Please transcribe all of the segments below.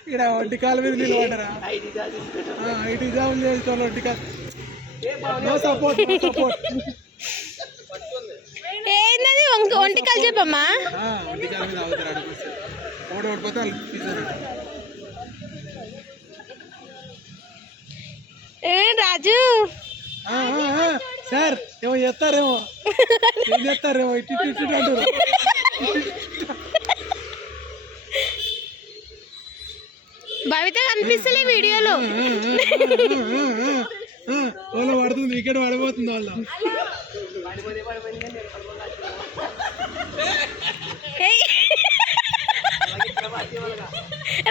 ఇక్కడ ఒంటి కాలు మీద నిలబడరా ఐటీ జాబులు చేసేవాళ్ళు ఒంటి కాలు సపోర్ట్ ఏంటది ఒంటి కాలు చెప్పమ్మా ఒంటి కాలు మీద అవుతారు ఓడి ఓడిపోతే వాళ్ళు రాజు సార్ ఏమో చేస్తారేమో ఏం చేస్తారేమో ఇటు అంటారు భవిత కనిపిస్తలే వీడియోలో వాళ్ళ పడుతుంది వికెట్ పడిపోతుంది వాళ్ళ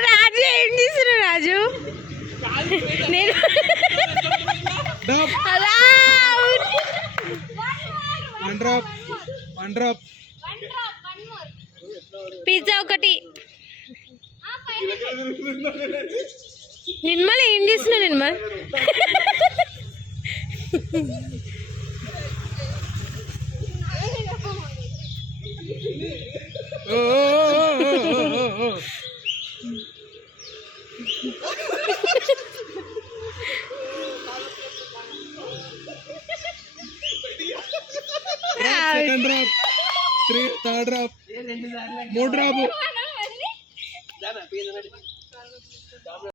రాజు ఏం చేస్తున్నారు రాజు నేను పిజ్జా ఒకటి నిర్మల్ ఏం చేస్తున్నావు Nirmal second drop third drop 3 drop